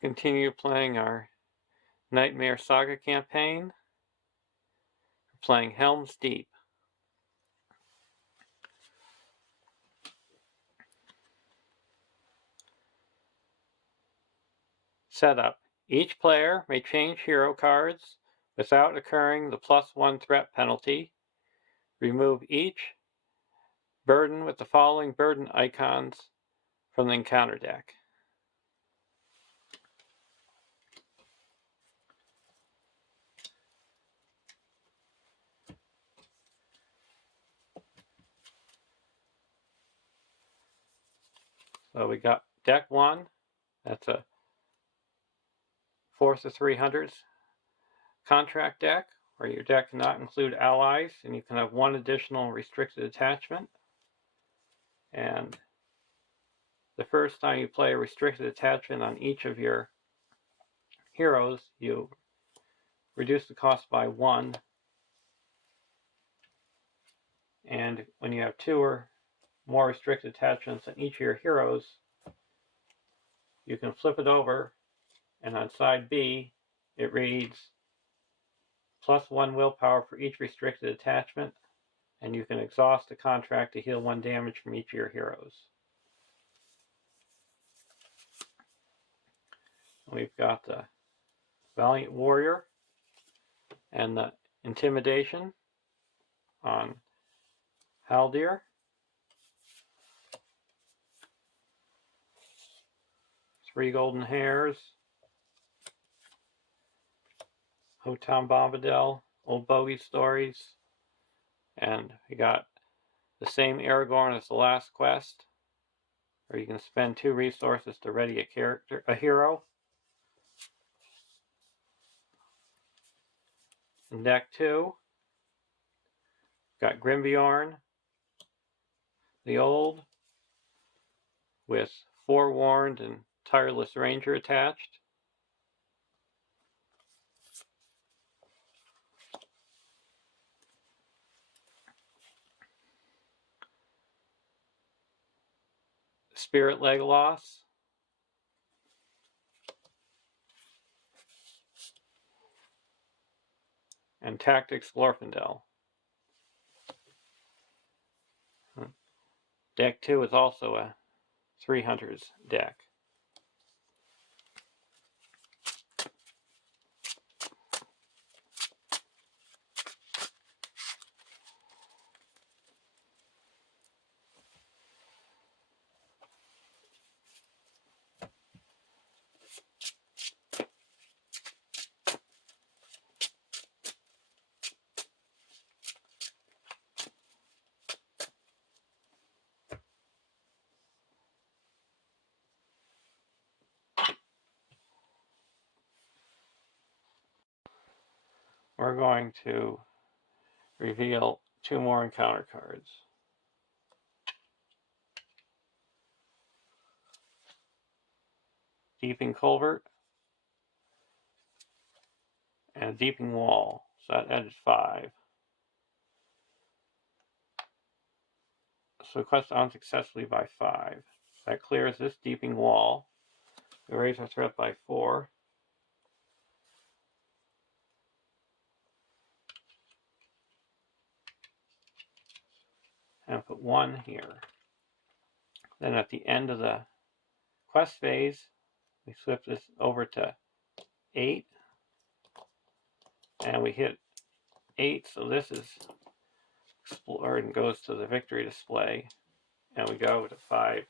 continue playing our Nightmare Saga campaign. We're playing Helms Deep. Setup. Each player may change hero cards without incurring the +1 threat penalty. Remove each burden with the following burden icons from the encounter deck. So we got deck 1, that's a Force of 300s contract deck, where your deck cannot include allies, and you can have one additional restricted attachment. And the first time you play a restricted attachment on each of your heroes, you reduce the cost by 1. And when you have 2 or more restricted attachments on each of your heroes, you can flip it over, and on side B, it reads +1 willpower for each restricted attachment, and you can exhaust a contract to heal 1 damage from each of your heroes. We've got the Valiant Warrior and the Intimidation on Haldir. Three Golden Hairs, Hotam Bombadil, Old Bogey Stories, and we got the same Aragorn as the last quest, where you can spend 2 resources to ready a hero. In deck 2, got Grimbjorn, the Old, with Forewarned and Tireless Ranger attached. Spirit Legolas, and Tactics Glorfindel. Deck 2 is also a 300s deck. We're going to reveal 2 more encounter cards. Deeping Culvert and Deeping Wall. So that added 5. So quest unsuccessfully by 5. That clears this Deeping Wall. We raise our threat by 4. And put 1 here. Then at the end of the quest phase, we flip this over to 8. And we hit 8, so this is explored and goes to the victory display. And we go to 5A.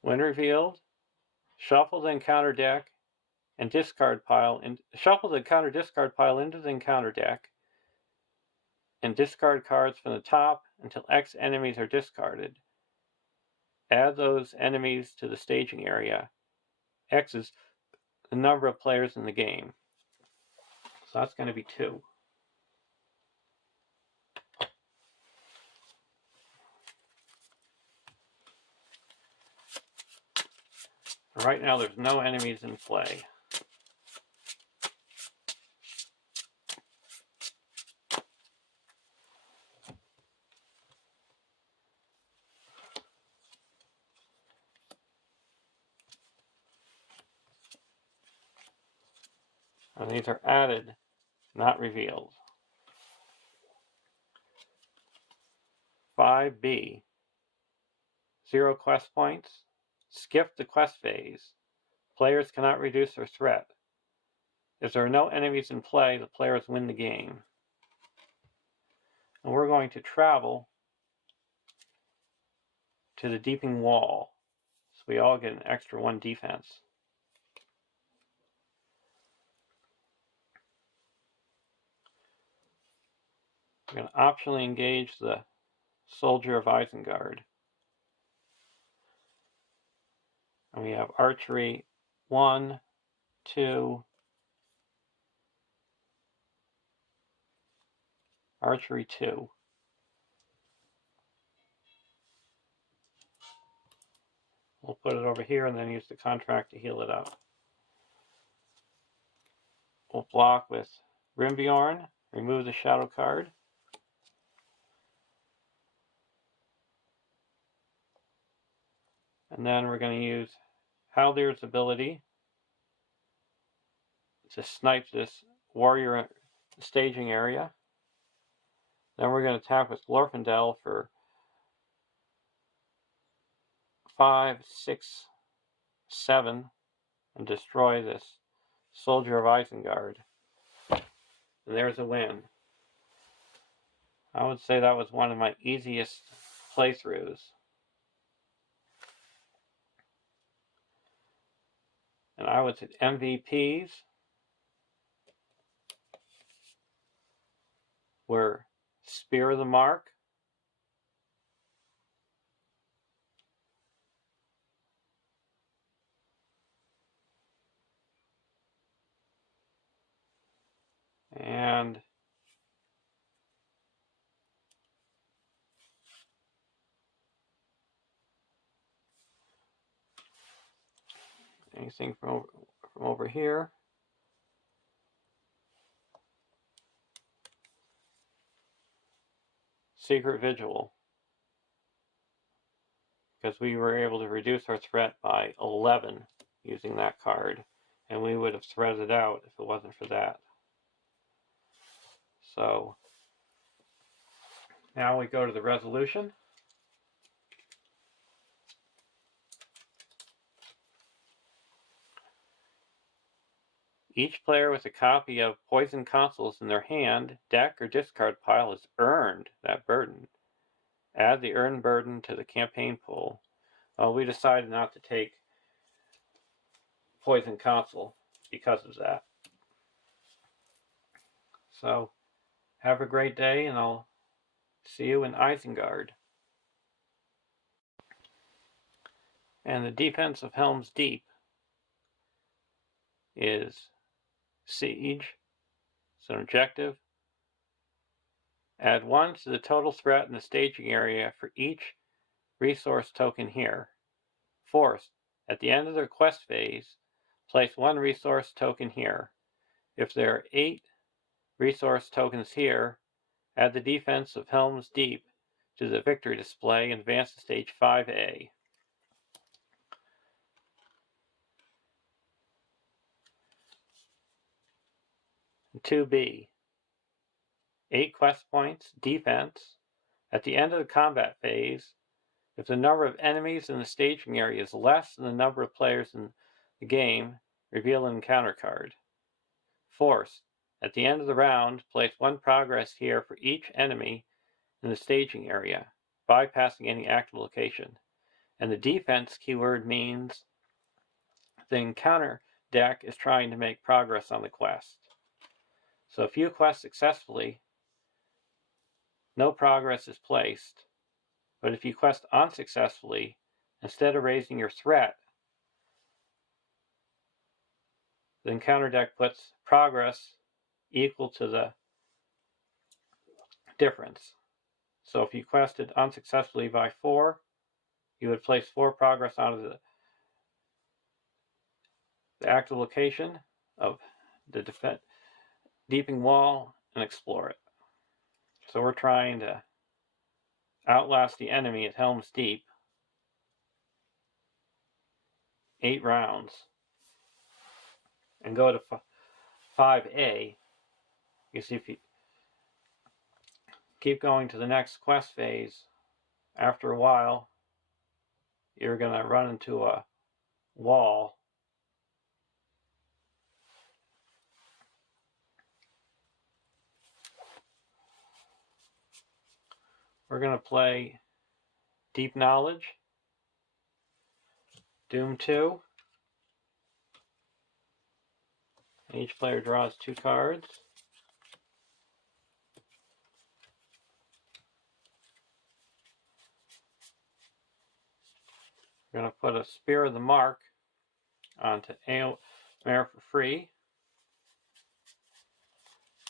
When revealed, shuffle the encounter deck and discard pile, shuffle the encounter discard pile into the encounter deck, and discard cards from the top until X enemies are discarded. Add those enemies to the staging area. X is the number of players in the game. So that's going to be 2. Right now there's no enemies in play. And these are added, not revealed. 5B. 0 quest points. Skip the quest phase. Players cannot reduce their threat. If there are no enemies in play, the players win the game. And we're going to travel to the deeping wall, so we all get an extra 1 defense. We're going to optionally engage the Soldier of Isengard. And we have archery 1, 2, archery 2. We'll put it over here and then use the contract to heal it up. We'll block with Rimbjorn, remove the shadow card. And then we're going to use Haldir's ability to snipe this warrior staging area. Then we're going to attack with Glorfindel for 5, 6, 7 and destroy this Soldier of Isengard. And there's a win. I would say that was one of my easiest playthroughs. And I would say MVPs were Spear of the Mark, and anything from over here. Secret Vigil, because we were able to reduce our threat by 11 using that card, and we would have threaded out if it wasn't for that. So now we go to the resolution. Each player with a copy of Poison Consoles in their hand, deck, or discard pile has earned that burden. Add the earned burden to the campaign pool. Well, we decided not to take Poison Console because of that. So, have a great day, and I'll see you in Isengard. And the defense of Helms Deep is Siege. It's an objective. Add 1 to the total threat in the staging area for each resource token here. Fourth, at the end of the quest phase, place 1 resource token here. If there are 8 resource tokens here, add the defense of Helms Deep to the victory display and advance to stage 5A. And 2B, 8 quest points, defense. At the end of the combat phase, if the number of enemies in the staging area is less than the number of players in the game, reveal an encounter card. Fourth, at the end of the round, place 1 progress here for each enemy in the staging area, bypassing any active location. And the defense keyword means the encounter deck is trying to make progress on the quest. So if you quest successfully, no progress is placed. But if you quest unsuccessfully, instead of raising your threat, the encounter deck puts progress equal to the difference. So if you quested unsuccessfully by 4, you would place 4 progress onto the active location of the deeping wall and explore it. So we're trying to outlast the enemy at Helm's Deep. 8 rounds. And go to 5A. You see, if you keep going to the next quest phase, after a while, you're going to run into a wall. We're going to play Deep Knowledge, Doom 2. Each player draws 2 cards. We're going to put a Spear of the Mark onto Aylmer for free.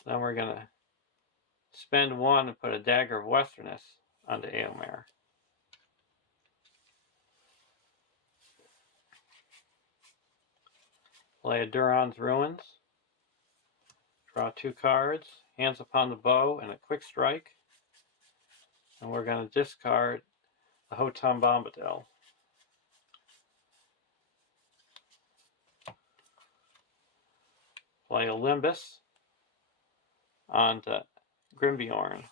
Then we're going to spend 1 and put a Dagger of Westerness onto Aylmer. Play a Duran's Ruins. Draw 2 cards, Hands Upon the Bow, and a Quick Strike. And we're going to discard the Hotum Bombadil. Play Olympus onto Grimbjorn.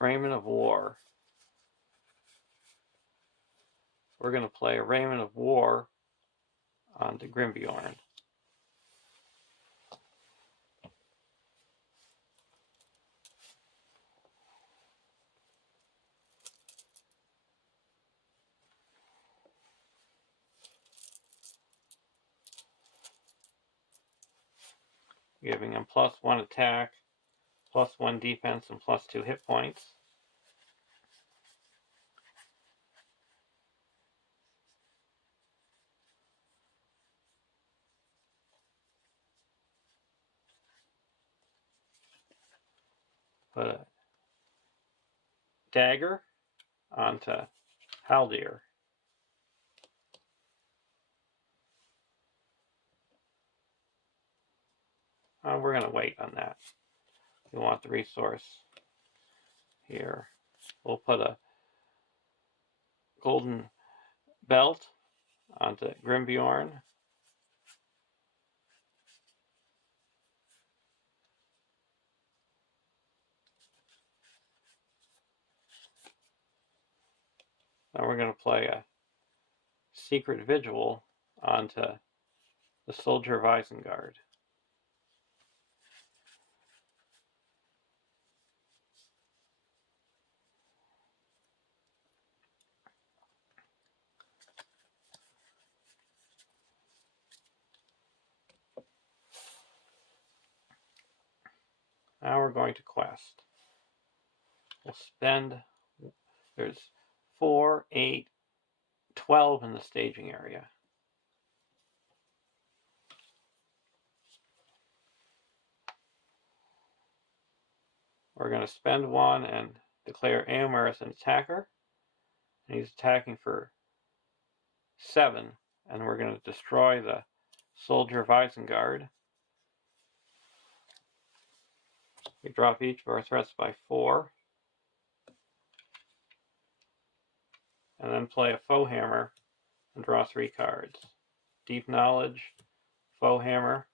Raiment of War. We're going to play a Raiment of War onto Grimbjorn. Giving him +1 attack, +1 defense, and +2 hit points. Put a Dagger onto Haldir. We're going to wait on that. We want the resource here. We'll put a Golden Belt onto Grimbjorn. Then we're going to play a Secret Vigil onto the Soldier of Isengard. Now we're going to quest. We'll spend, there's 4, 8, 12 in the staging area. We're going to spend 1 and declare Aylmer as an attacker. And he's attacking for 7. And we're going to destroy the Soldier of Isengard. We drop each of our threats by 4. And then play a Foe Hammer and draw 3 cards. Deep Knowledge, Foe Hammer,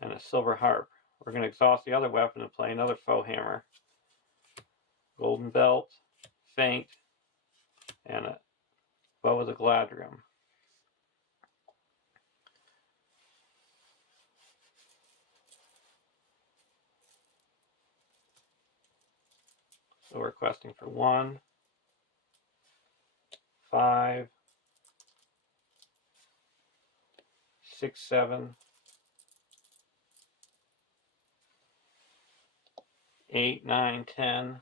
and a Silver Harp. We're going to exhaust the other weapon and play another Foe Hammer. Golden Belt, Feint, and a Bow of the Gladrium. So we're questing for 1, 5, 6, 7, 8, 9, 10,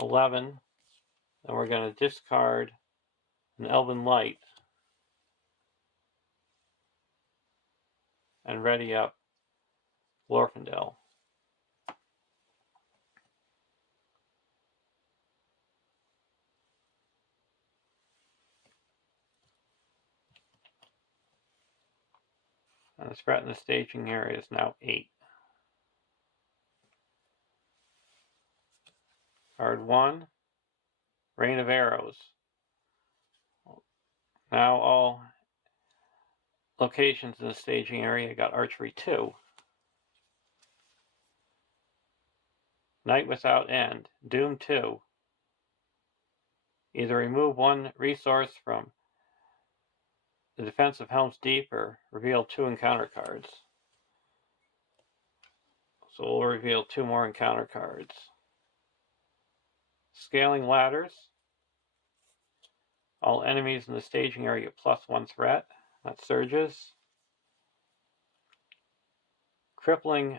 11. Then we're going to discard an Elven Light and ready up Glorfindel. the threat in the staging area is now 8. Card 1, Rain of Arrows. Now all locations in the staging area got Archery 2. Night Without End, Doom 2. Either remove 1 resource from the defense of Helms Deep or reveal 2 encounter cards. So we'll reveal 2 more encounter cards. Scaling Ladders. All enemies in the staging area +1 threat. That surges. Crippling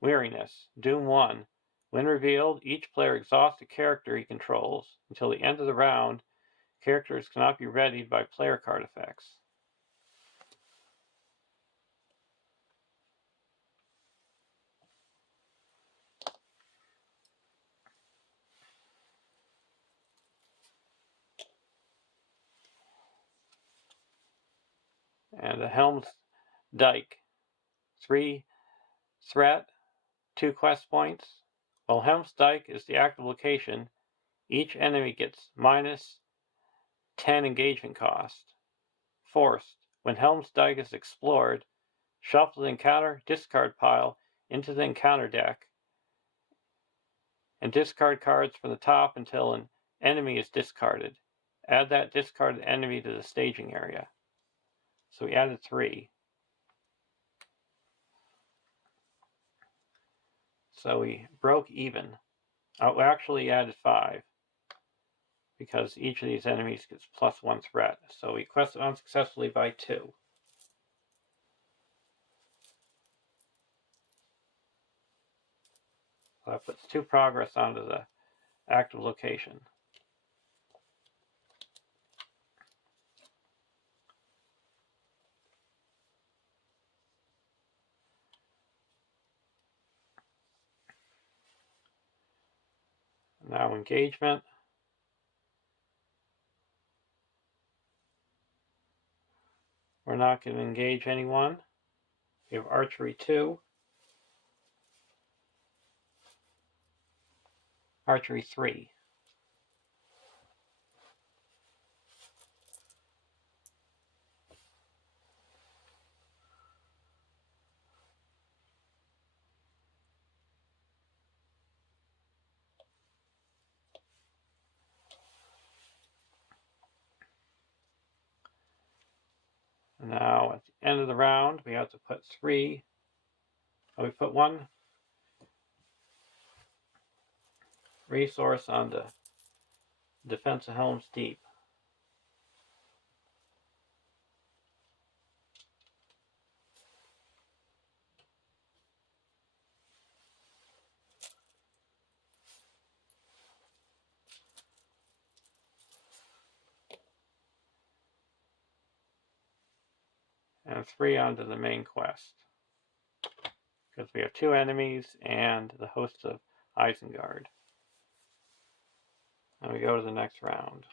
Weariness, Doom 1. When revealed, each player exhausts a character he controls. Until the end of the round, characters cannot be readied by player card effects. And the Helms Dike, 3 threat, 2 quest points. While Helms Dike is the active location, each enemy gets -10 engagement cost. Forced, when Helms Dike is explored, shuffle the encounter discard pile into the encounter deck and discard cards from the top until an enemy is discarded. Add that discarded enemy to the staging area. So we added 3. So we broke even. We actually added 5 because each of these enemies gets +1 threat. So we quested unsuccessfully by 2. So that puts 2 progress onto the active location. Now engagement. We're not going to engage anyone. We have Archery 2. Archery 3. Now at the end of the round, we have to put 3. We put 1 resource on the defense of Helms Deep. And 3 onto the main quest. Because we have 2 enemies and the host of Isengard. And we go to the next round.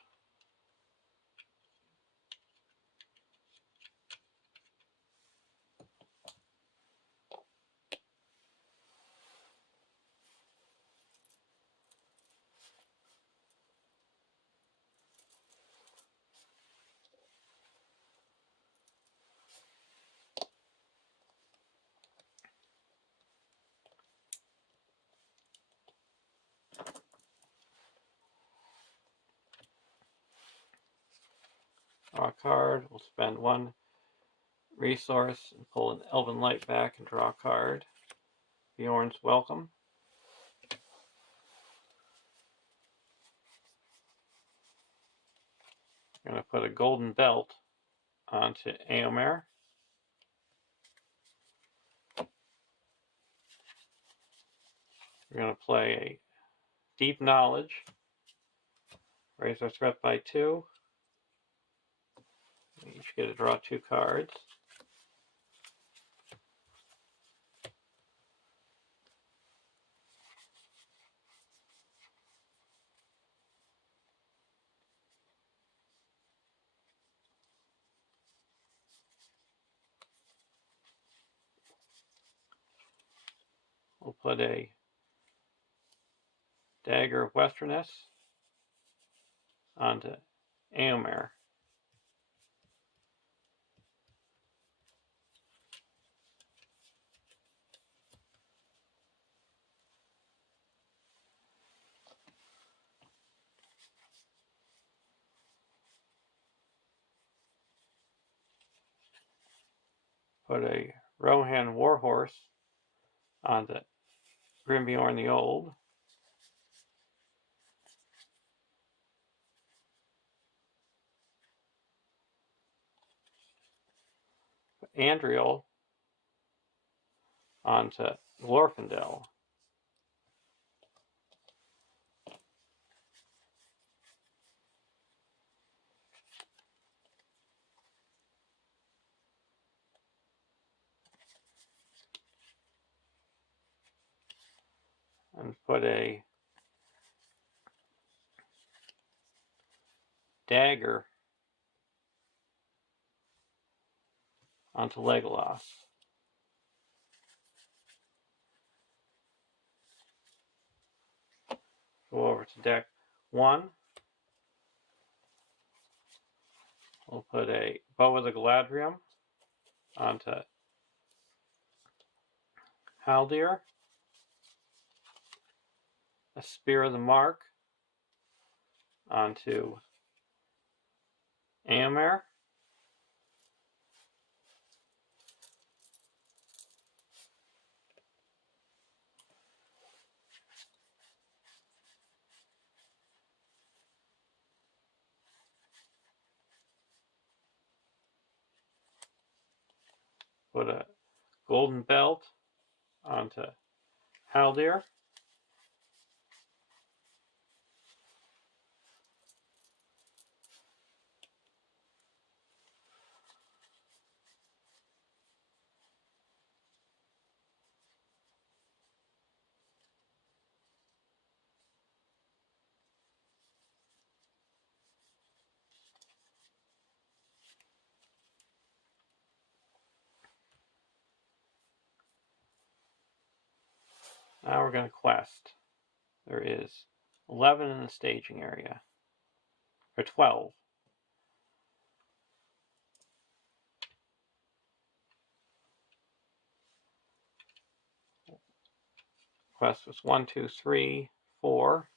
Draw a card. We'll spend 1 resource and pull an Elven Light back and draw a card. Bjorn's Welcome. I'm going to put a golden belt onto Éomer. We're going to play a Deep Knowledge. Raise our threat by 2. We each get to draw 2 cards. put a Dagger of Westerness onto Aomer. Put a Rohan Warhorse onto Grimbeorn the Old. Andriel onto Glorfindel. And put a Dagger onto Legolas. Go over to deck 1. We'll put a Bow of the Galadriel onto Haldir. A Spear of the Mark onto Aomer. Put a Golden Belt onto Haldir. Now we're going to quest. There is 11 in the staging area, or 12. Quest was 1, 2, 3, 4.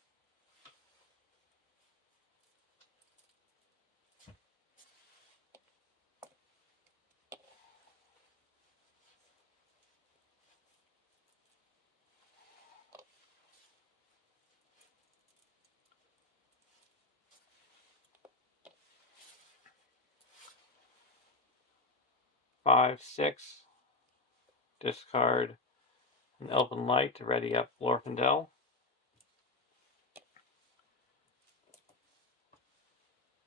Five, 6. Discard an Elven Light to ready up Glorfindel.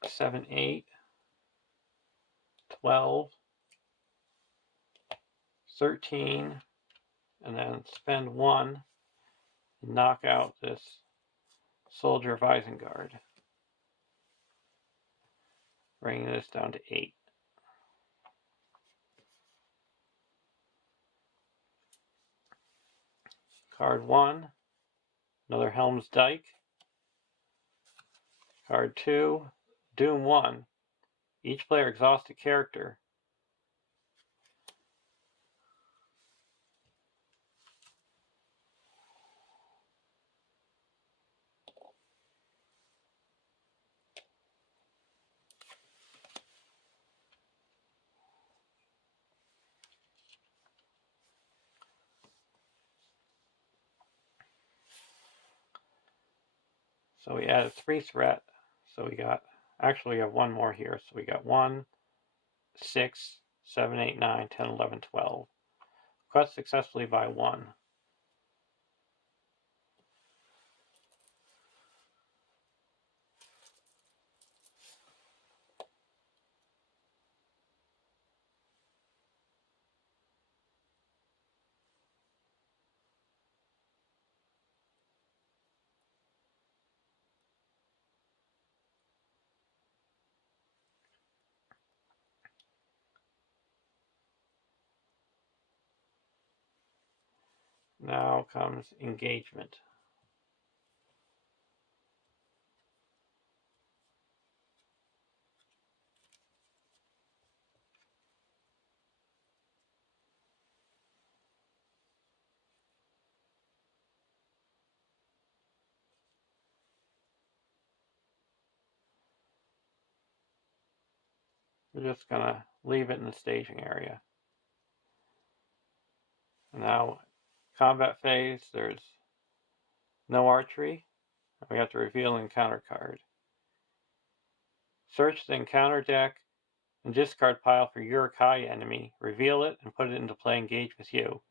7, 8. 12. 13. And then spend 1 and knock out this Soldier of Isengard. Bringing this down to 8. Card 1. Another Helms Dyke. Card 2. Doom 1. Each player exhausts a character. So we added 3 threat. So we got, actually we have 1 more here. So we got 1, 6, 7, 8, 9, 10, 11, 12. Quest successfully by 1. Now comes engagement. We're just going to leave it in the staging area. Now, combat phase, there's no archery. We have to reveal an encounter card. Search the encounter deck and discard pile for your Kai enemy. Reveal it and put it into play engage with you.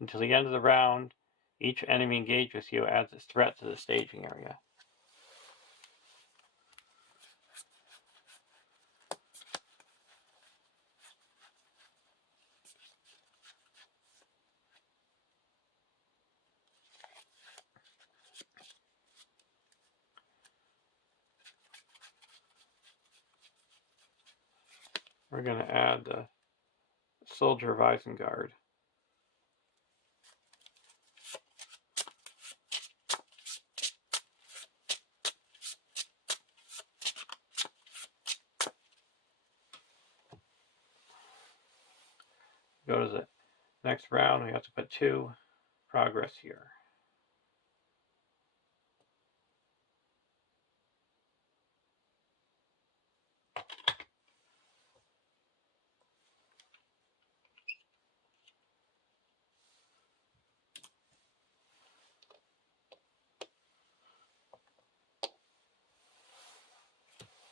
Until the end of the round, each enemy engaged with you adds its threat to the staging area. We're going to add the Soldier of Isengard. Go to the next round, we have to put 2 progress here.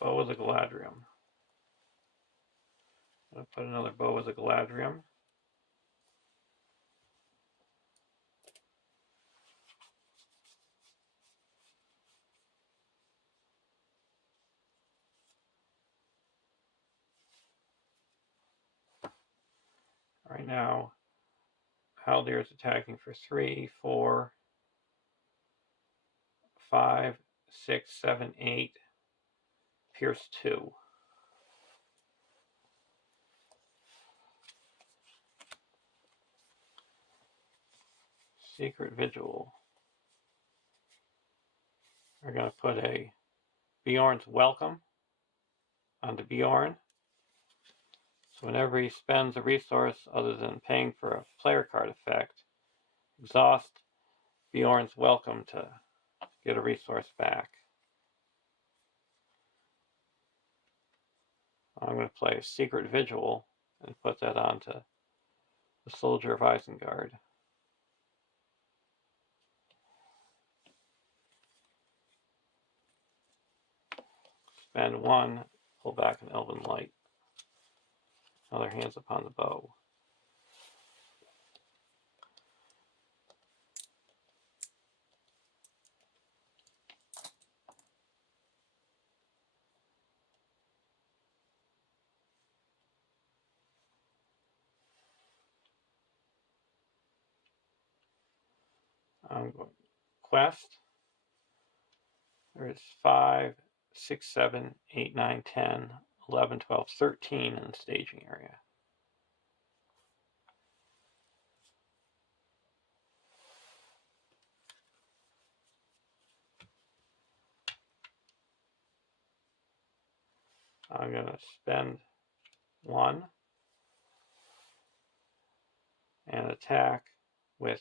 Bow of the Galadriel. I'll put another Bow of the Galadriel. Right now, Haldir is attacking for 3, 4, 5, 6, 7, 8, Pierce 2. Secret Vigil. We're going to put a Bjorn's Welcome onto Bjorn. So whenever he spends a resource other than paying for a player card effect, exhaust Bjorn's Welcome to get a resource back. I'm going to play a Secret Vigil and put that onto the Soldier of Isengard. Spend 1, pull back an Elven Light. Other hands upon the bow. I'm going quest. There's 5, 6, 7, 8, 9, 10, 11, 12, 13 in the staging area. I'm going to spend 1 and attack with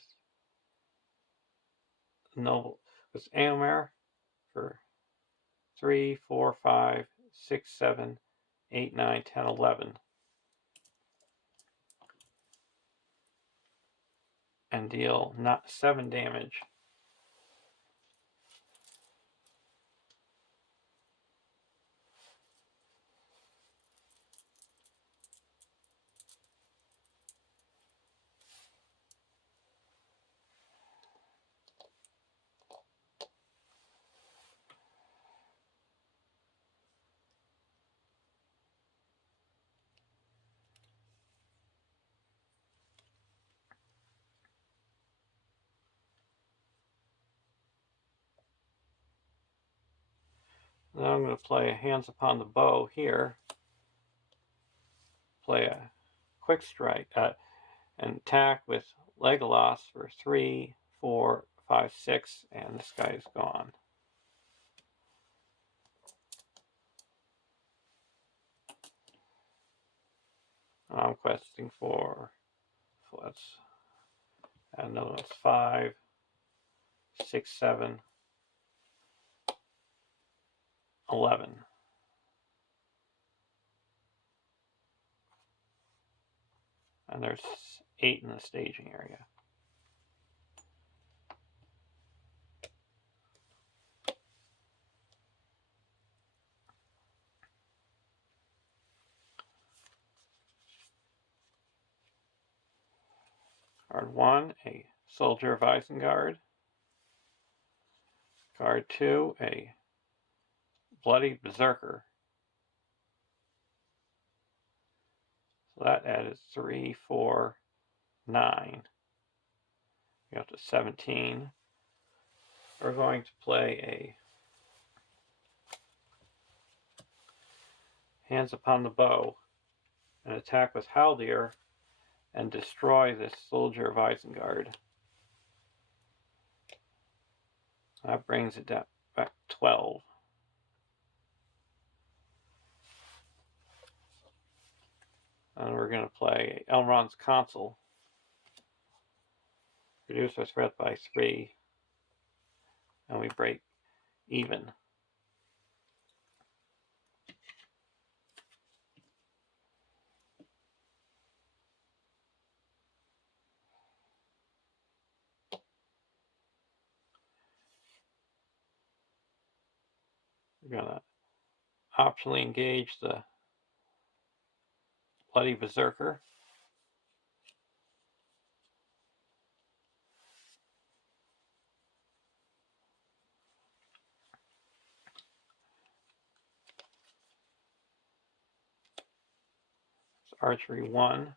Éomer for 3, 4, 5, 6, 7, 8, 9, 10, 11. And deal 7 damage. Now I'm going to play Hands Upon the Bow here. Play a quick strike and attack with Legolas for 3, 4, 5, 6, and this guy is gone. I'm questing for, let's, I know that's 5, 6, 7, 11. And there's 8 in the staging area. Card 1, a Soldier of Isengard. Card 2, a Bloody Berserker. So that added 3, 4, 9. We go to 17. We're going to play a Hands Upon the Bow and attack with Haldir and destroy this Soldier of Isengard. That brings it down back to 12. And we're going to play Elrond's Consul. Reduce our threat by 3. And we break even. We're going to optionally engage the Bloody Berserker. It's Archery 1.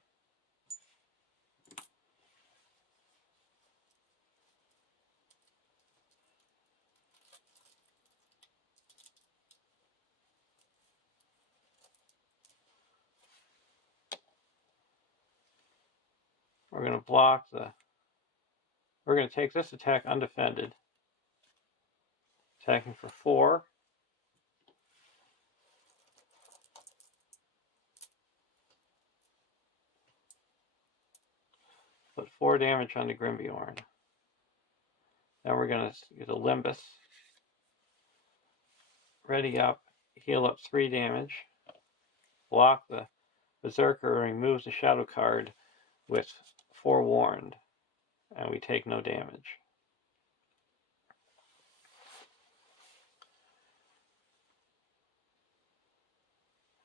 We're going to block the... We're going to take this attack undefended. Attacking for 4. Put 4 damage on the Grimbeorn. Then we're going to use a Limbus. Ready up. Heal up 3 damage. Block the Berserker, removes the shadow card with Forewarned. And we take no damage.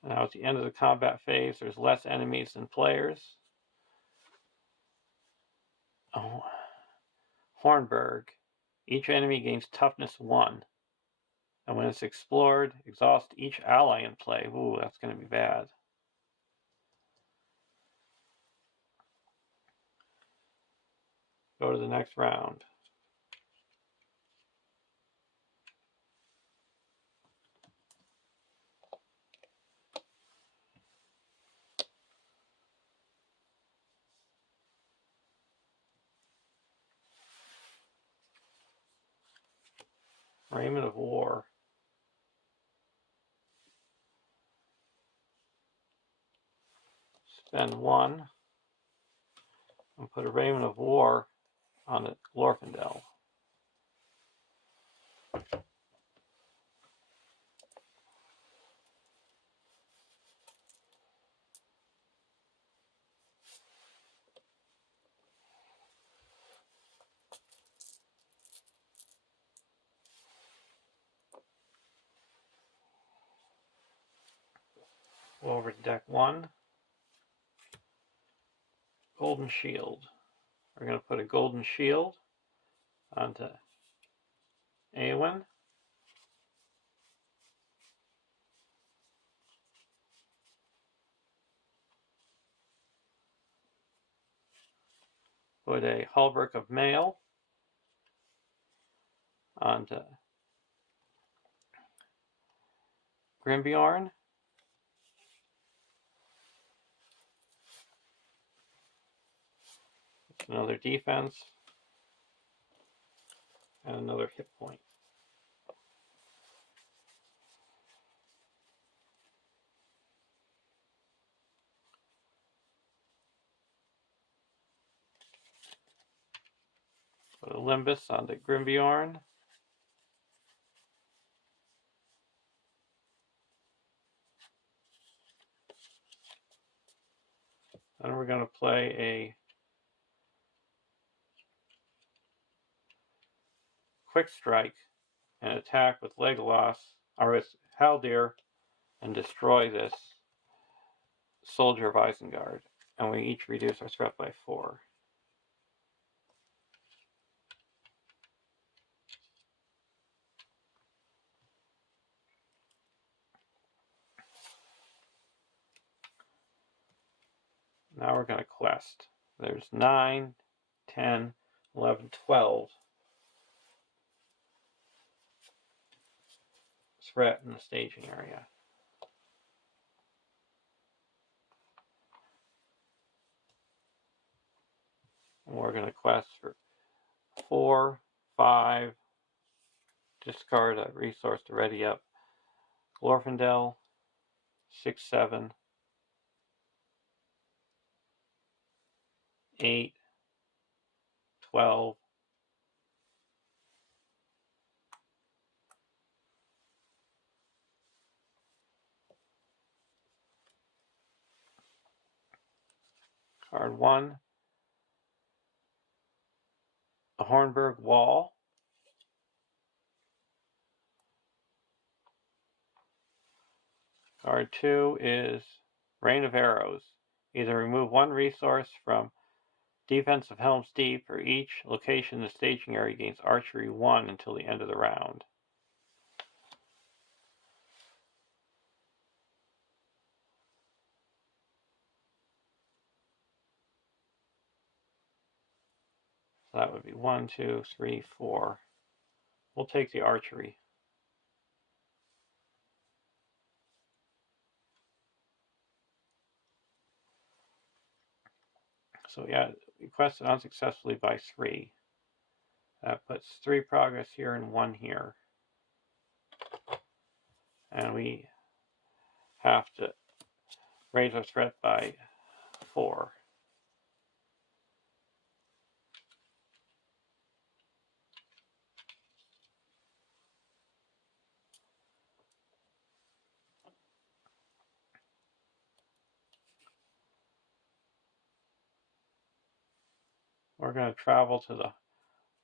Now at the end of the combat phase, there's less enemies than players. Oh. Hornburg. Each enemy gains toughness 1. And when it's explored, exhaust each ally in play. Ooh, that's going to be bad. Go to the next round. Raiment of War. Spend 1 and put a Raiment of War on the Glorfindel. Go over to deck 1. Golden Shield. We're going to put a Golden Shield onto Eowyn. Put a Hauberk of Mail onto Grimbeorn. another defense, and another hit point. Put a Limbus on the Grimbjorn. Then we're going to play a Quick Strike and attack with Legolas, or with Haldir, and destroy this Soldier of Isengard. And we each reduce our threat by 4. Now we're going to quest. There's 9, 10, 11, 12 threat in the staging area. And we're going to quest for 4, 5, discard a resource to ready up Glorfindel, 6, 7, 8, 12, card 1, a Hornburg Wall, card 2 is Rain of Arrows. Either remove 1 resource from defense of Helms Deep, or each location in the staging area gains archery 1 until the end of the round. So that would be 1, 2, 3, 4. We'll take the archery. So yeah, we quested unsuccessfully by 3. That puts 3 progress here and 1 here. And we have to raise our threat by 4. We're going to travel to the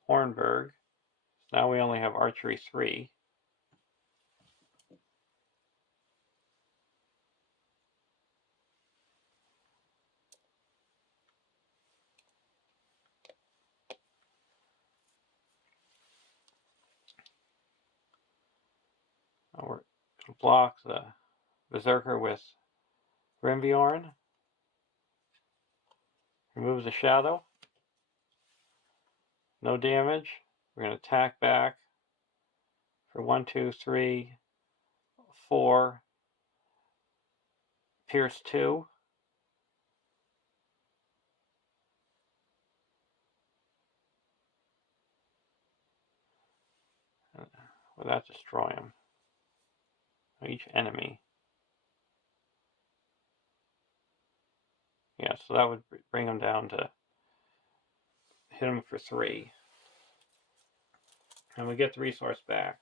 Hornburg. Now we only have archery 3. Now we're going to block the Berserker with Grimbjorn. Remove the shadow. No damage. We're going to attack back for 1, 2, 3, 4. Pierce 2. Well, that destroy him. Each enemy. Yeah, so that would bring him down to hit him for 3. And we get the resource back.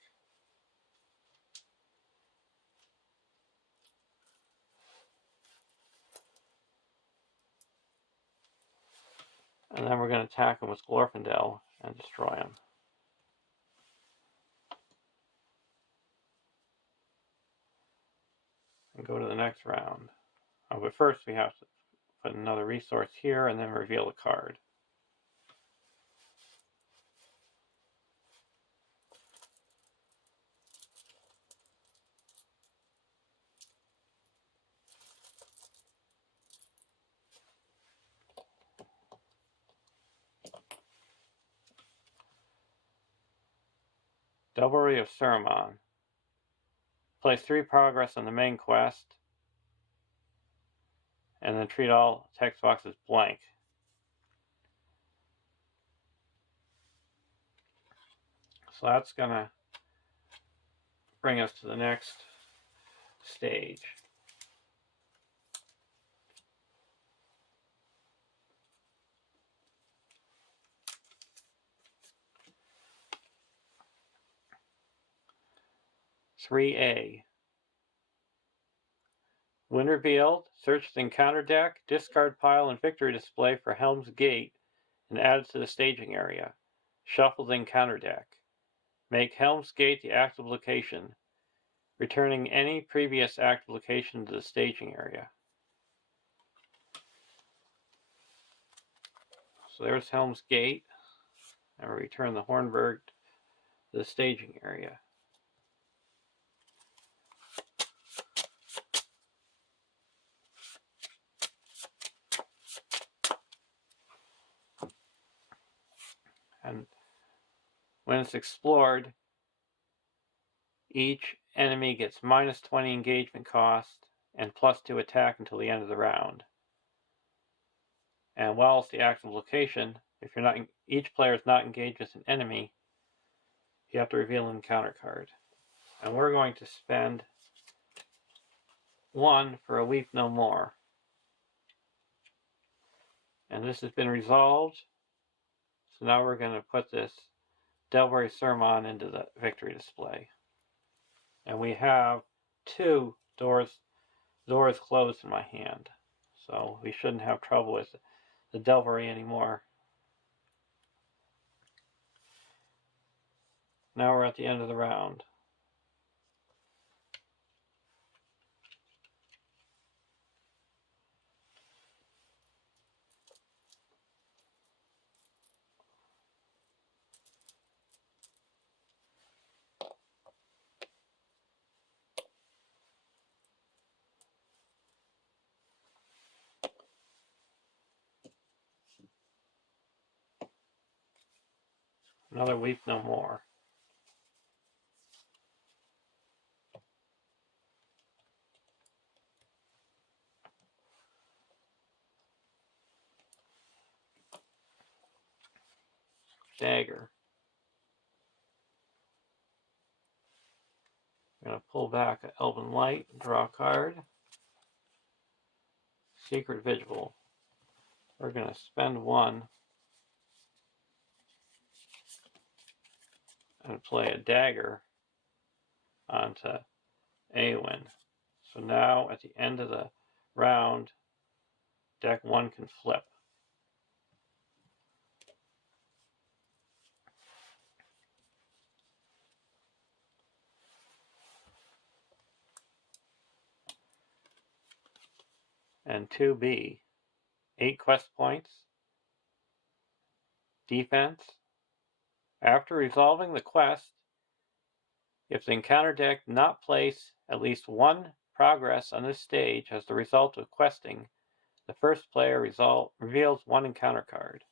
And then we're going to attack him with Glorfindel and destroy him. And go to the next round. But first we have to put another resource here and then reveal a card. Doublery of Saruman. Place 3 progress on the main quest, and then treat all text boxes blank. So that's going to bring us to the next stage. (3A). When revealed, search the encounter deck, discard pile, and victory display for Helms Gate and add it to the staging area. Shuffle the encounter deck. Make Helms Gate the active location, returning any previous active location to the staging area. So there's Helms Gate, and we return the Hornburg to the staging area. And when it's explored, each enemy gets -20 engagement cost and +2 attack until the end of the round. And while it's the active location, if you're not, each player is not engaged with an enemy, you have to reveal an encounter card. And we're going to spend 1 for a Weep No More. And this has been resolved. So now we're going to put this Delvery Sermon into the victory display. And we have 2 doors closed in my hand. So we shouldn't have trouble with the Delvery anymore. Now we're at the end of the round. Another Weep No More. Dagger. I'm going to pull back an Elven Light, draw a card. Secret Vigil. We're going to spend 1 and play a dagger onto Awen. So now at the end of the round, deck 1 can flip. And 2B, 8 quest points. Defense. After resolving the quest, if the encounter deck not place at least 1 progress on this stage as the result of questing, the first player reveals 1 encounter card.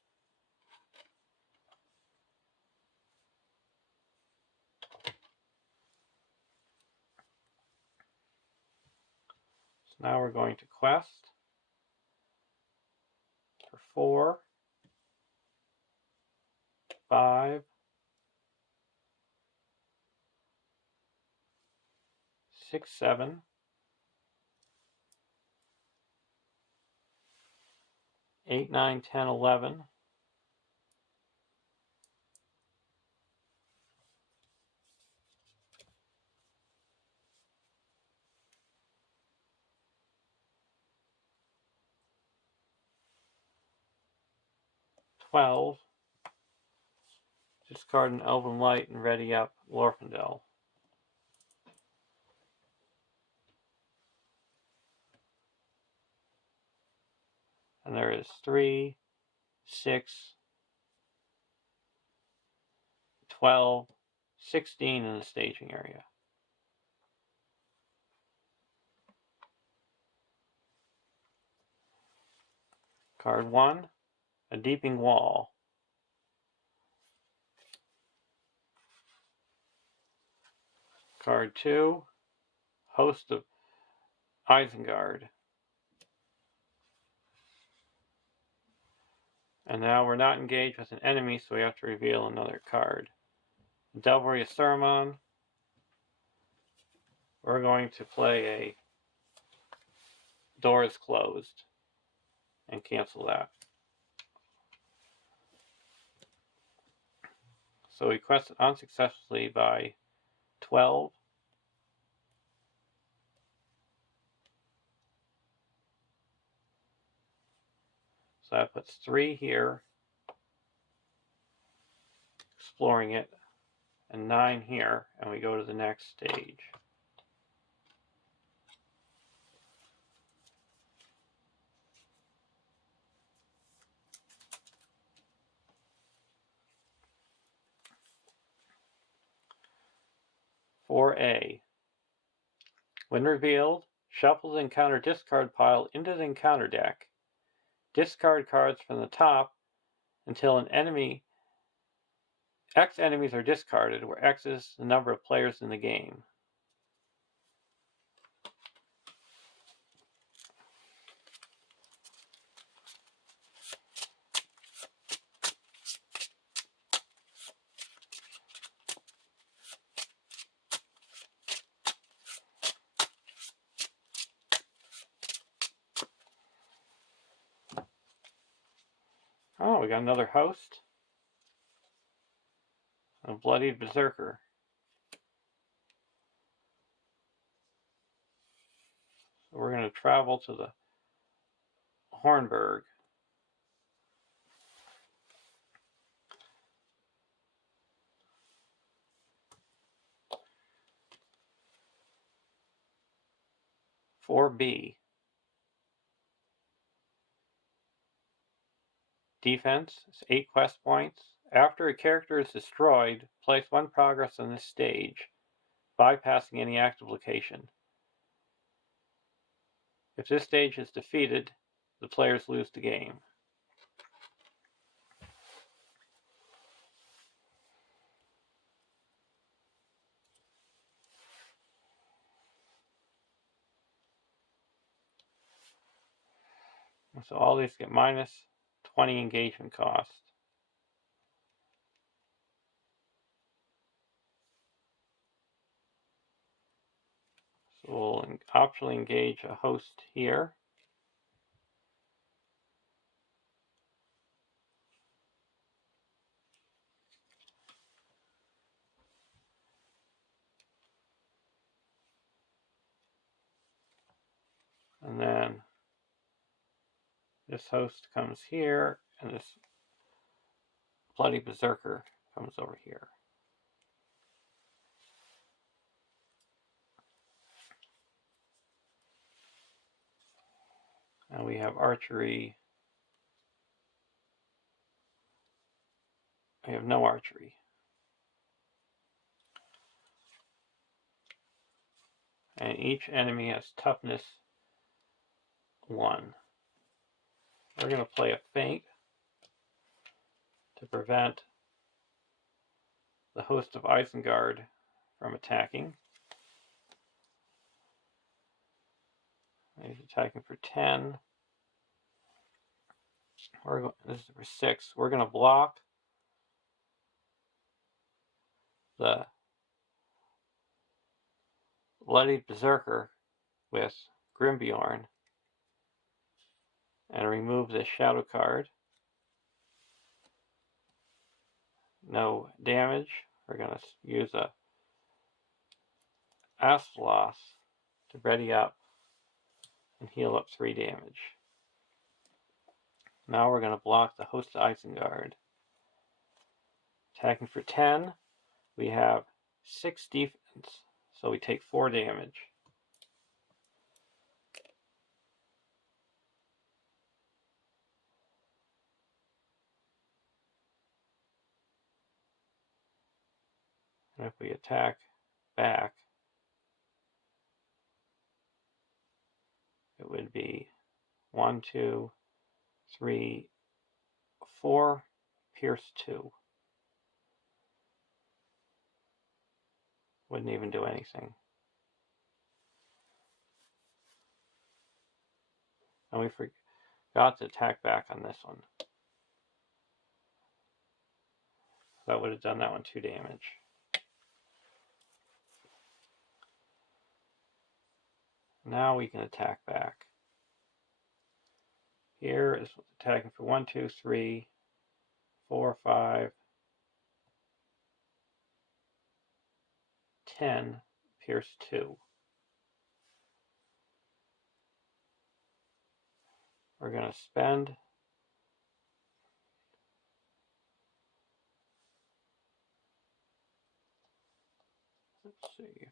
So now we're going to quest for 4, 5, 6, 7, 8, 9, 10, 11, 12, discard an Elven Light and ready up Glorfindel. And there is 3, 6, 12, 16 in the staging area. Card 1, a Deeping Wall. Card 2, Host of Isengard. And now we're not engaged with an enemy, so we have to reveal another card. Delvery Thermon. We're going to play a Doors Closed and cancel that. So we quested unsuccessfully by 12. So that puts 3 here, exploring it, and 9 here, and we go to the next stage. For A. When revealed, shuffle the encounter discard pile into the encounter deck. Discard cards from the top until an enemy X enemies are discarded, where X is the number of players in the game. Oh, we got another host. A bloodied berserker. So we're going to travel to the Hornburg. For B. Defense is 8 quest points. After a character is destroyed, place 1 progress on this stage, bypassing any active location. If this stage is defeated, the players lose the game. So all these get minus 20 engagement cost. So we'll optionally engage a host here. And then this host comes here, and this bloody berserker comes over here. And we have archery. We have no archery. And each enemy has toughness 1. We're going to play a feint to prevent the host of Isengard from attacking. He's attacking for 10. This is for 6. We're going to block the bloodied berserker with Grimbjorn and remove this shadow card. No damage. We're going to use a Asphalos to ready up and heal up 3 damage. Now we're going to block the host of Isengard. Attacking for 10. We have 6 defense, so we take 4 damage. And if we attack back, it would be 1, 2, 3, 4, pierce 2. Wouldn't even do anything. And we forgot to attack back on this one. That would have done that one 2 damage. Now we can attack back. Here is attacking for 1, 2, 3, 4, 5, 10, pierce 2. We're going to spend let's see.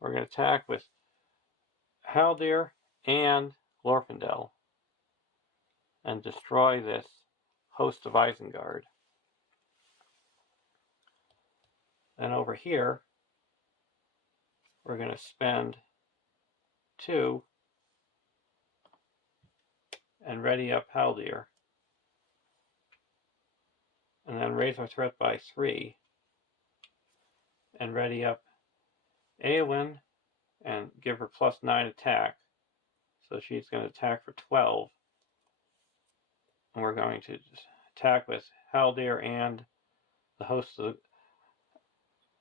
We're going to attack with Haldir and Glorfindel and destroy this host of Isengard. And over here, we're going to spend 2 and ready up Haldir. And then raise our threat by 3 and ready up Eowyn and give her +9 attack. So she's going to attack for 12. And we're going to attack with Haldir and the host of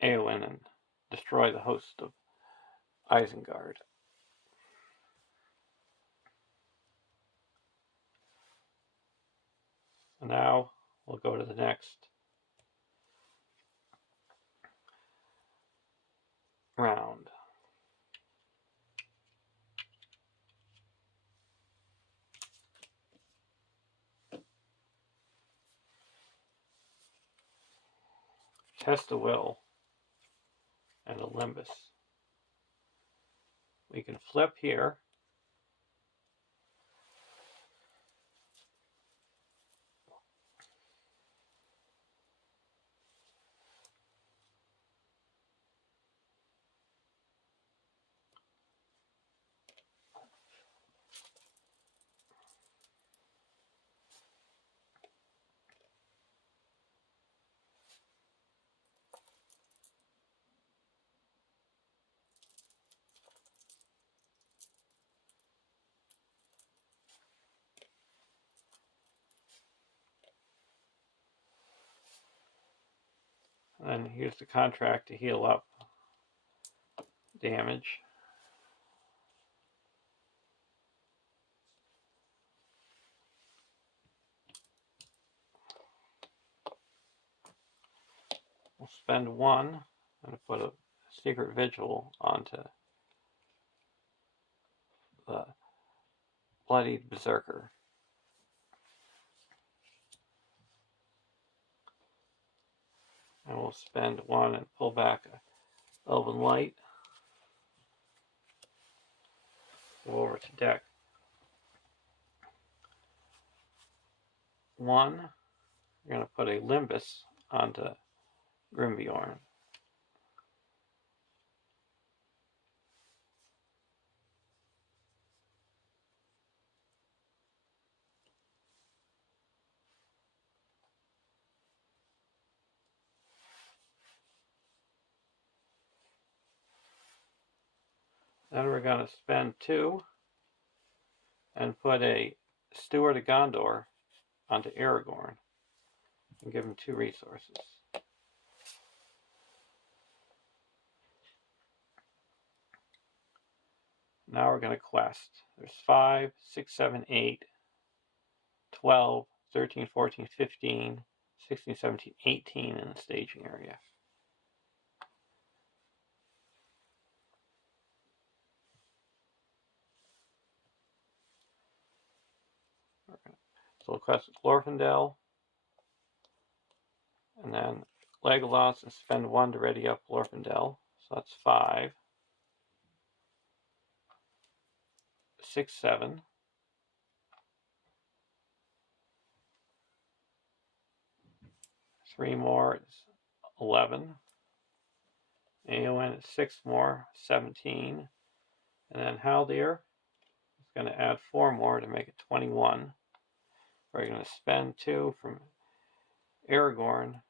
Eowyn and destroy the host of Isengard. And now we'll go to the next round. Test the will and a Limbus. We can flip here. And use the contract to heal up damage. We'll spend 1 and put a secret vigil onto the bloodied berserker. And we'll spend 1 and pull back a Elven Light. Go over to deck 1. We're going to put a Limbus onto Grimbjorn. Then we're going to spend 2 and put a Steward of Gondor onto Aragorn and give him 2 resources. Now we're going to quest. There's 5, 6, 7, 8, 12, 13, 14, 15, 16, 17, 18 in the staging area. So we'll quest Glorfindel, and then Legolas and spend 1 to ready up Glorfindel. So that's 5, 6, 7. Three more is 11. Eowyn is 6 more, 17. And then Haldir is going to add 4 more to make it 21. We're going to spend 2 from Aragorn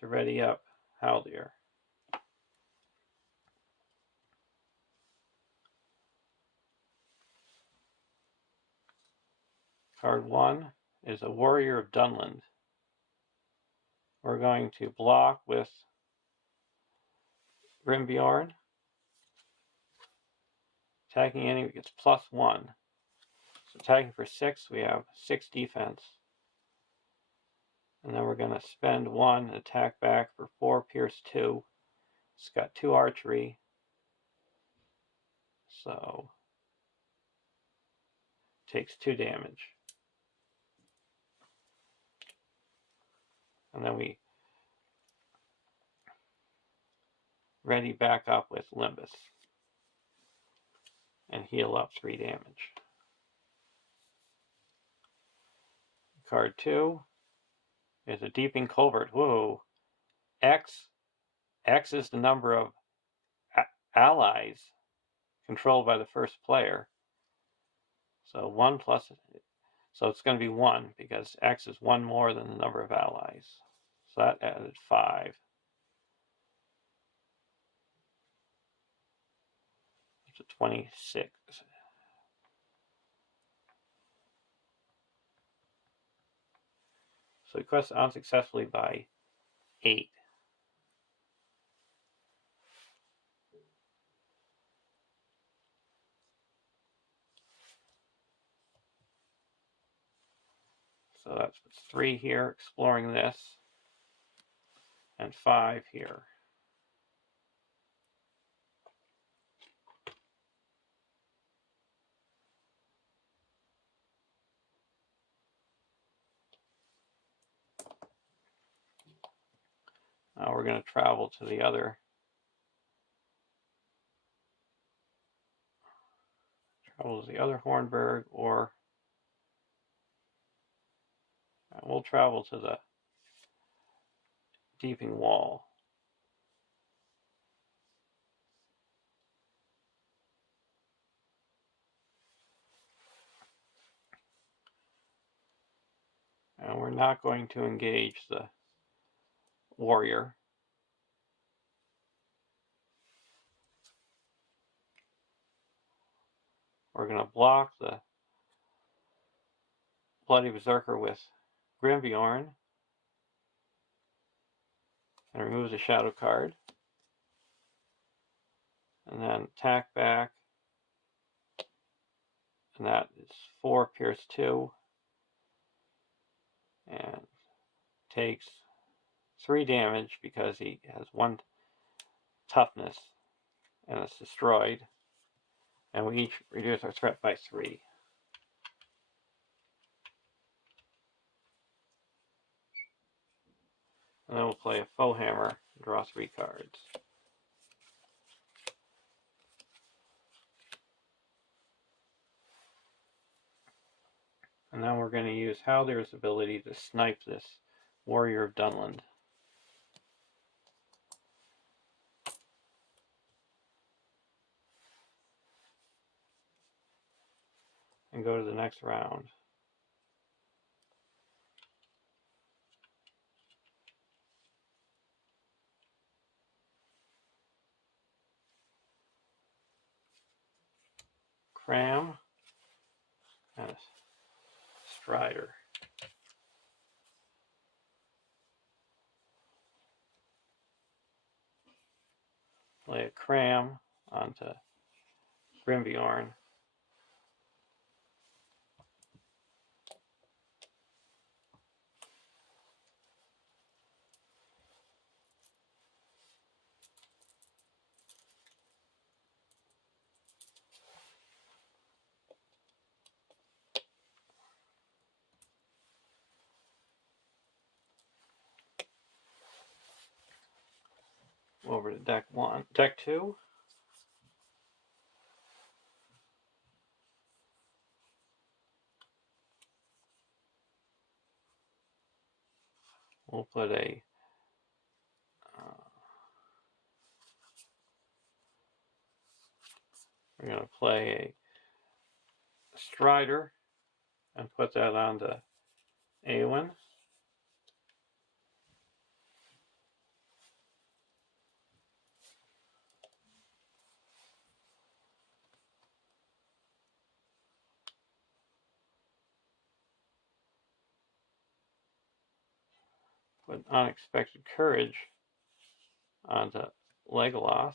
to ready up Haldir. Card 1 is a Warrior of Dunland. We're going to block with Grimbjorn. Attacking enemy gets +1. So attacking for 6, we have 6 defense. And then we're going to spend 1, attack back for 4, pierce 2. It's got 2 archery. So takes 2 damage. And then we ready back up with Limbus. And heal up 3 damage. Card 2 is a Deeping Culvert. Whoa. X is the number of allies controlled by the first player. So 1 plus, so it's going to be 1 because X is 1 more than the number of allies. So that added 5. It's a 26. So it quests unsuccessfully by 8. So that's 3 here, exploring this, and 5 here. Now we're going to travel to the other Hornburg, or we'll travel to the Deeping Wall. And we're not going to engage the warrior. We're going to block the Bloody Berserker with Grimbjorn and remove the shadow card. And then attack back. And that is 4, pierce 2. And takes 3 damage because he has 1 toughness and it's destroyed. And we each reduce our threat by 3. And then we'll play a Foe Hammer and draw 3 cards. And now we're going to use Haldir's ability to snipe this Warrior of Dunland. And go to the next round. Cram and a Strider. Play a Cram onto Grimbjorn. Over to deck 2. We'll put a we're going to play a Strider and put that onto Awen. Put Unexpected Courage onto Legolas.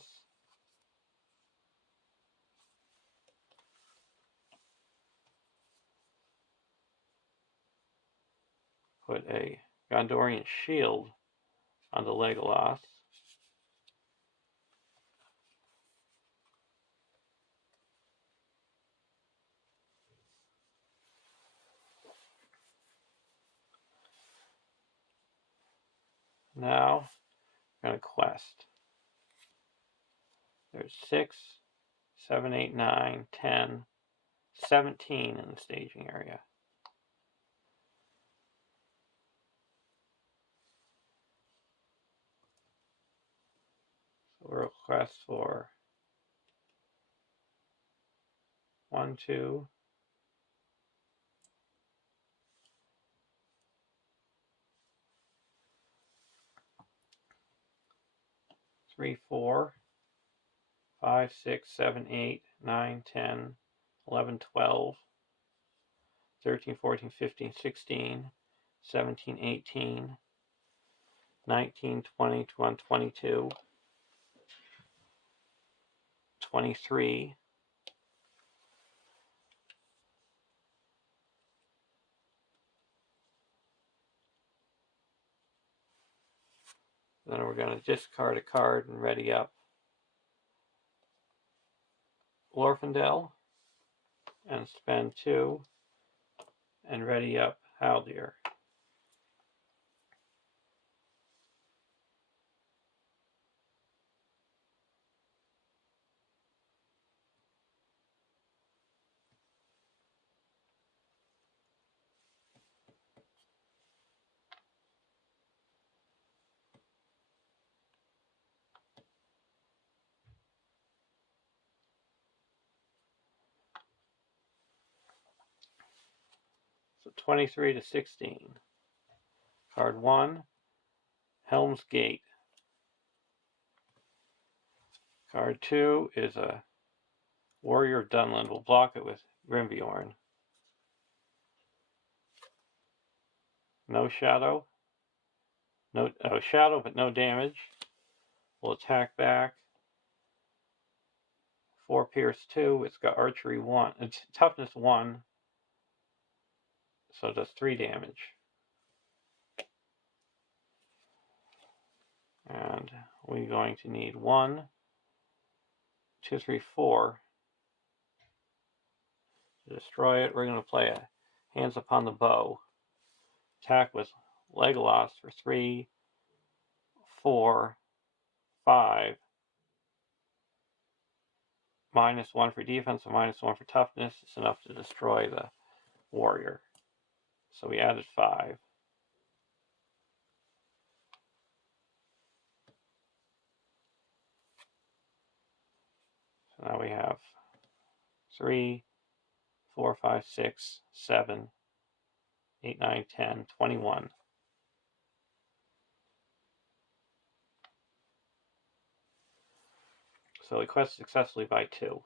Put a Gondorian Shield onto Legolas. Now, we're going to quest. There's 6, 7, 8, 9, 10, 17 in the staging area. So we'll request for 1, 2, 3, 4, 5, 6, 7, 8, 9, 10, 11, 12, 13, 14, 15, 16, 17, 18, 19, 20, 21, 22, 23, 'Then we're going to discard a card and ready up Glorfindel and spend 2 and ready up Haldir. So 23 to 16. Card 1, Helms Gate. Card 2 is a Warrior of Dunland. We'll block it with Grimbjorn. No shadow. No shadow, but no damage. We'll attack back. 4 Pierce 2. It's got Archery 1. It's Toughness 1. So it does 3 damage. And we're going to need 1, 2, 3, 4 to destroy it. We're going to play a Hands Upon the Bow. Attack with Legolas for 3, 4, 5. -1 for defense and -1 for toughness. It's enough to destroy the warrior. So we added 5. So now we have 3, 4, 5, 6, 7, 8, 9, 10, 21. So we quest successfully by 2.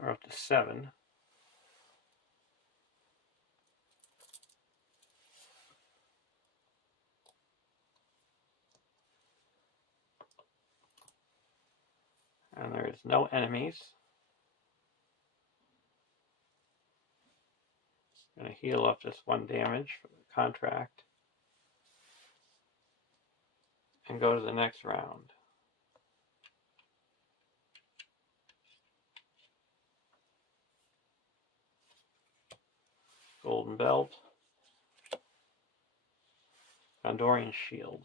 We're up to 7. And there is no enemies. I'm going to heal up just 1 damage for the contract. And go to the next round. Golden Belt. Gondorian Shield.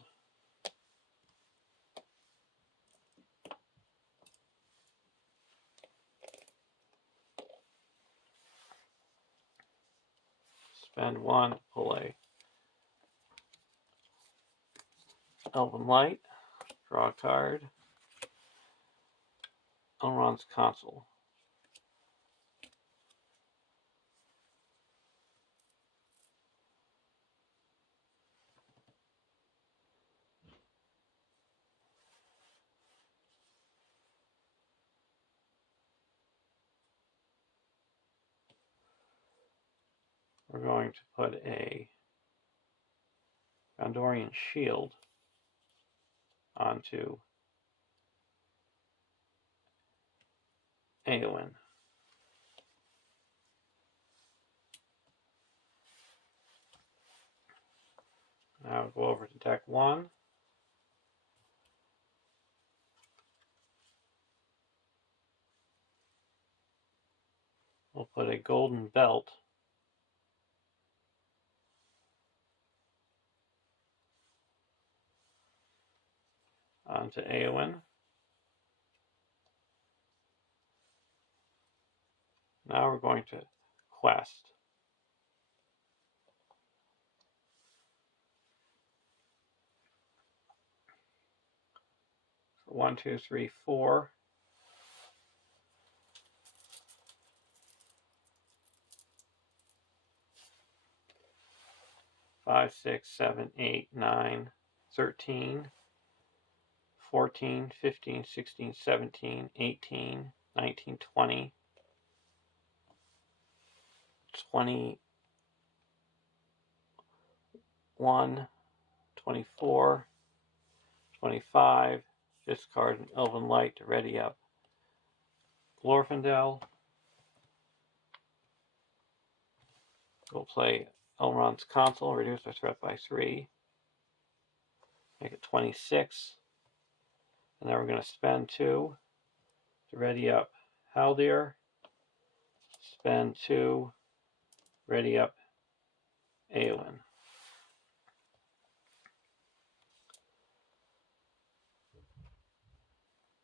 Spend 1, pull a Elven Light, draw a card. Elrond's Consul. going to put a Gondorian shield onto Eowyn. Now go over to deck 1. We'll put a golden belt onto Eowyn. Now we're going to quest. So 1, 2, 3, 4. 5, 6, 7, 8, 9, 13, 14, 15, 16, 17, 18, 19, 20, 21, 24, 25. Discard an Elven Light to ready up Glorfindel. We'll play Elrond's Consul, reduce our threat by 3. Make it 26. And then we're going to spend 2 to ready up Haldir. Spend 2, ready up Eowyn.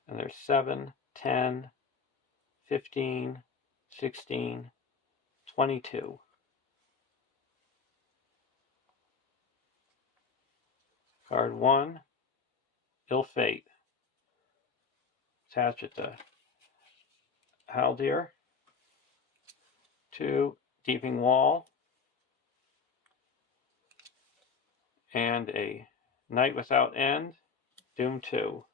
And there's 7, 10, 15, 16, 22. Card 1, Ill Fate. Attach it to Haldir. 2, Deeping Wall. And a Night Without End, Doom 2.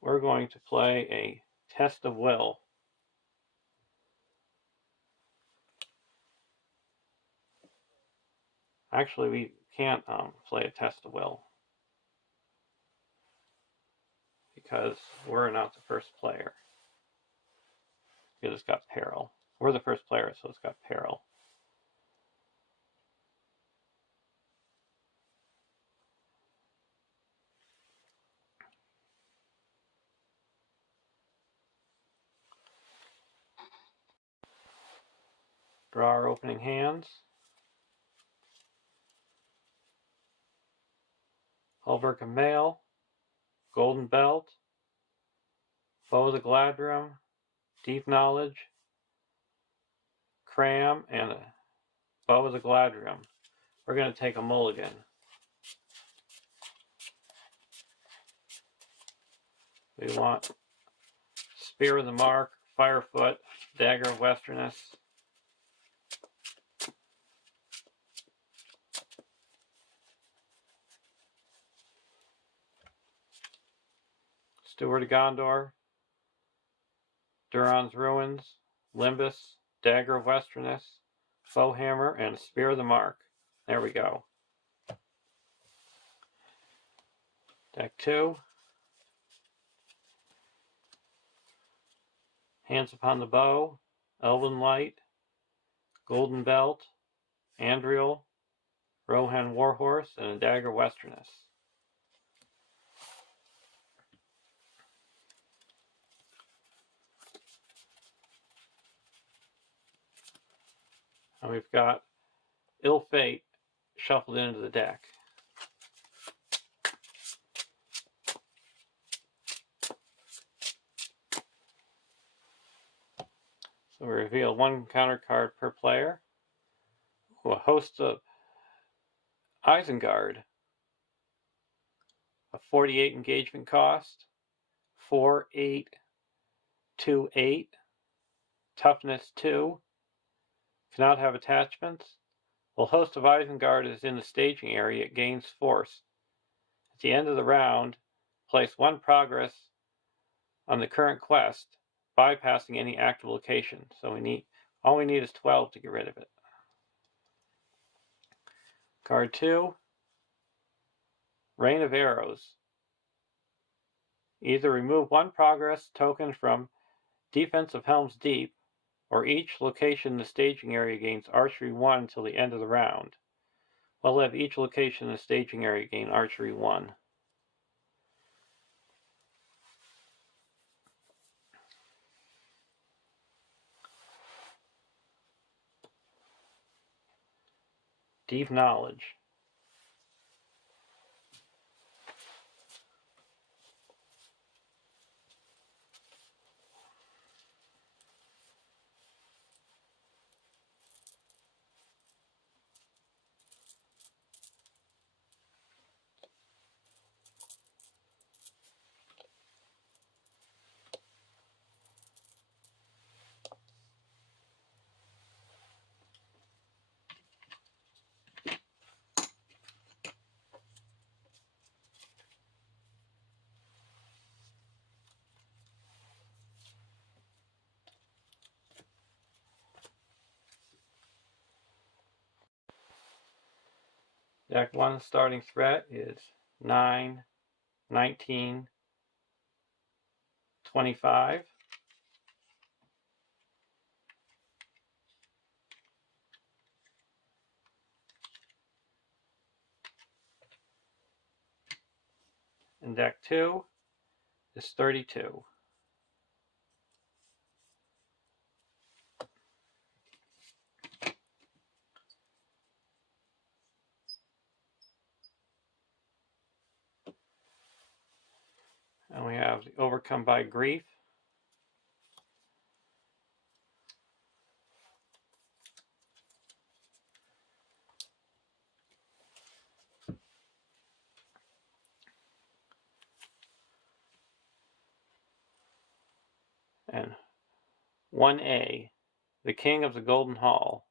We're going to play a Test of Will. Actually, we can't play a Test of Will because we're not the first player. Because it's got Peril. We're the first player, so it's got Peril. Draw our opening hands. Hulberg of Mail, Golden Belt, Bow of the Gladrim, Deep Knowledge, Cram, and a Bow of the Gladrim. We're going to take a mulligan. We want Spear of the Mark, Firefoot, Dagger of Westerness, Steward of Gondor, Duron's Ruins, Limbus, Dagger of Westerness, Foehammer, and Spear of the Mark. There we go. Deck 2. Hands Upon the Bow, Elven Light, Golden Belt, Andriel, Rohan Warhorse, and a Dagger of Westerness. And we've got Ill Fate shuffled into the deck. So we reveal 1 counter card per player. A host of Isengard, a 48 engagement cost, 4, 8, 2, 8, toughness 2, cannot have attachments. While Host of Isengard is in the staging area, it gains force. At the end of the round, place 1 progress on the current quest, bypassing any active location. So we All we need is 12 to get rid of it. Card 2, Rain of Arrows. Either remove 1 progress token from Defense of Helms Deep, or each location in the staging area gains Archery 1 until the end of the round. We'll have each location in the staging area gain Archery 1. Deep Knowledge. Deck 1 starting threat is 9, 19, 25. And deck 2 is 32. And we have the Overcome by Grief. And 1A, the King of the Golden Hall.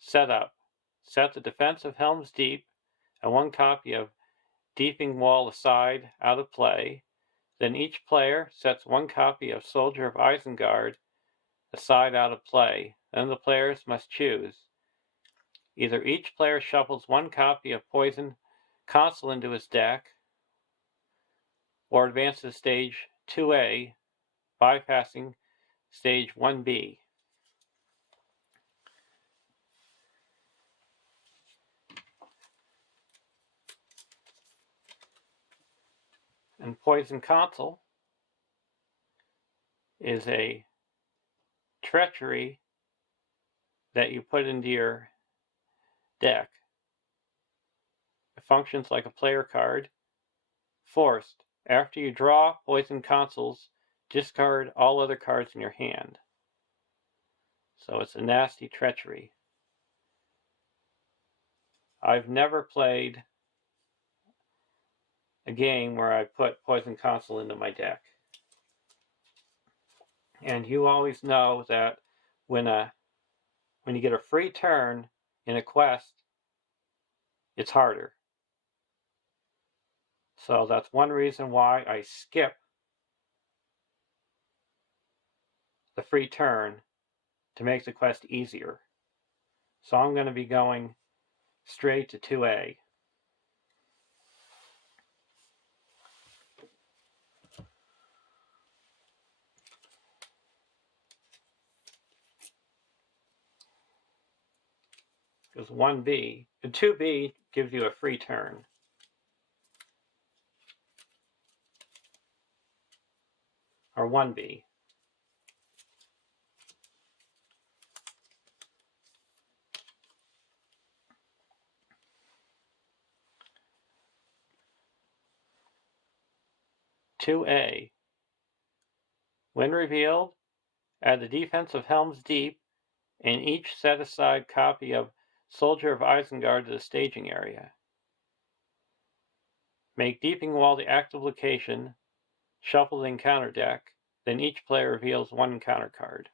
Setup. Set the Defense of Helms Deep and 1 copy of Deeping Wall aside out of play. Then each player sets 1 copy of Soldier of Isengard aside out of play. Then the players must choose. Either each player shuffles 1 copy of Poison Consul into his deck, or advances to stage 2A, bypassing stage 1B. And Poison Consul is a treachery that you put into your deck. It functions like a player card. Forced. After you draw Poison Consuls, discard all other cards in your hand. So it's a nasty treachery. I've never played a game where I put Poison Consul into my deck. And you always know that when you get a free turn in a quest, it's harder. So that's one reason why I skip the free turn to make the quest easier. So I'm going to be going straight to 2A. Because 1B, and 2B gives you a free turn. Or 1B. "2A. When revealed, add the Defense of Helms Deep and each set-aside copy of Soldier of Isengard to the staging area. Make Deeping Wall the active location, shuffle the encounter deck, then each player reveals 1 encounter card.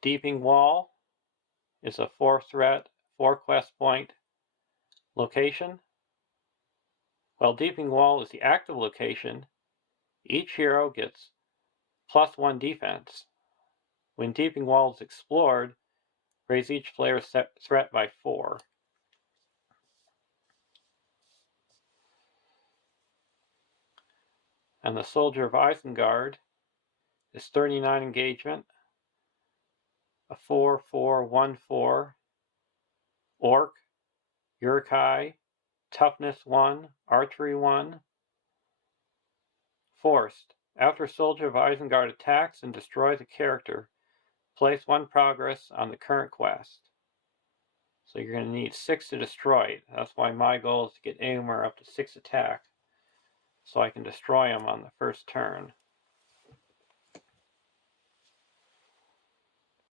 Deeping Wall is a 4-threat, 4-quest point location. While Deeping Wall is the active location, Each hero gets +1 defense. When Deeping Wall is explored, raise each player's threat by 4. And the Soldier of Isengard is 39 engagement, a 4/4/1/4 orc, Uruk-hai, toughness 1, archery 1. Forced. After Soldier of Isengard attacks and destroys a character, place 1 progress on the current quest. So you're going to need 6 to destroy it. That's why my goal is to get Eomer up to 6 attack, so I can destroy him on the first turn.